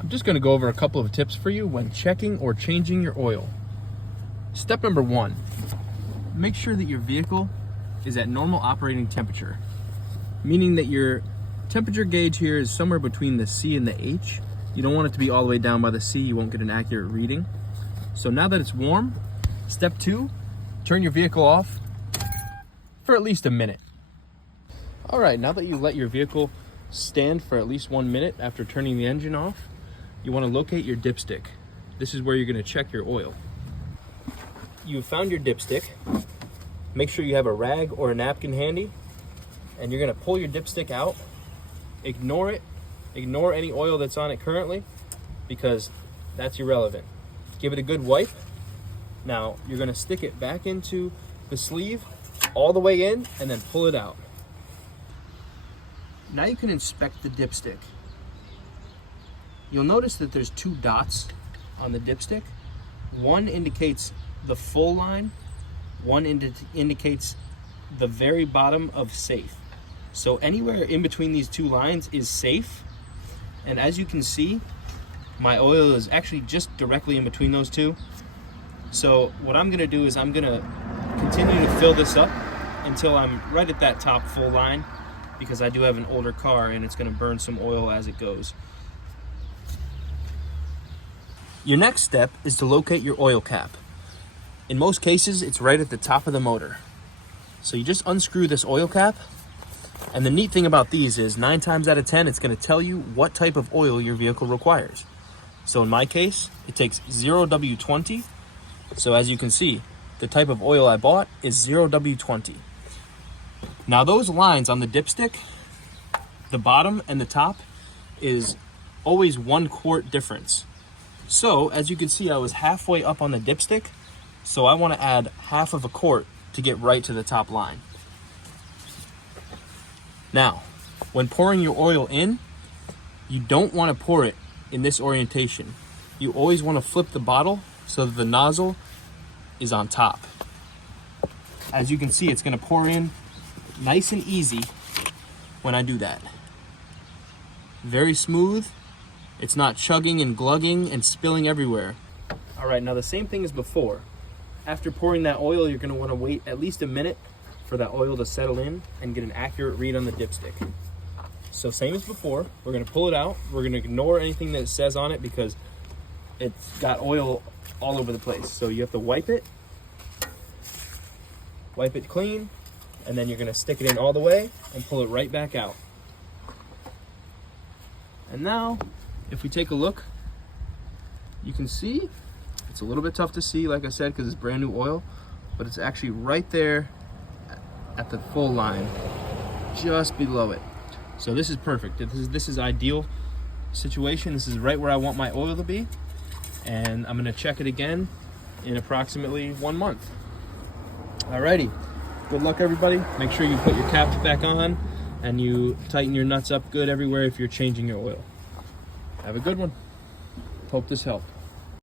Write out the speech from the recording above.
I'm just going to go over a couple of tips for you when checking or changing your oil. Step number 1, make sure that your vehicle is at normal operating temperature, meaning that your temperature gauge here is somewhere between the C and the H. You don't want it to be all the way down by the C, you won't get an accurate reading. So now that it's warm, step 2, turn your vehicle off for at least a minute. All right, now that you let your vehicle stand for at least 1 minute after turning the engine off, you want to locate your dipstick. This is where you're going to check your oil. You've found your dipstick. Make sure you have a rag or a napkin handy, and you're going to pull your dipstick out. Ignore it. Ignore any oil that's on it currently, because that's irrelevant. Give it a good wipe. Now you're going to stick it back into the sleeve all the way in and then pull it out. Now you can inspect the dipstick. You'll notice that there's 2 dots on the dipstick. One indicates the full line, one indicates the very bottom of safe. So anywhere in between these 2 lines is safe. And as you can see, my oil is actually just directly in between those 2. So what I'm gonna do is I'm gonna continue to fill this up until I'm right at that top full line, because I do have an older car and it's gonna burn some oil as it goes. Your next step is to locate your oil cap. In most cases, it's right at the top of the motor. So you just unscrew this oil cap, and the neat thing about these is 9 times out of 10, it's gonna tell you what type of oil your vehicle requires. So in my case, it takes 0W20. So as you can see, the type of oil I bought is 0W20. Now those lines on the dipstick, the bottom and the top, is always 1 quart difference. So as you can see, I was halfway up on the dipstick, so I want to add half of a quart to get right to the top line. Now, when pouring your oil in, you don't want to pour it in this orientation. You always want to flip the bottle so that the nozzle is on top. As you can see, it's going to pour in nice and easy when I do that. Very smooth. It's not chugging and glugging and spilling everywhere. All right, now the same thing as before. After pouring that oil, you're going to want to wait at least a minute for that oil to settle in and get an accurate read on the dipstick. So same as before, we're going to pull it out. We're going to ignore anything that it says on it because it's got oil all over the place. So you have to wipe it clean, and then you're going to stick it in all the way and pull it right back out. And now, if we take a look, you can see it's a little bit tough to see, like I said, because it's brand new oil, but it's actually right there at the full line, just below it. So this is perfect. This is ideal situation. This is right where I want my oil to be, and I'm gonna check it again in approximately 1 month. Alrighty, good luck everybody. Make sure you put your caps back on and you tighten your nuts up good everywhere if you're changing your oil. Have a good one. Hope this helped.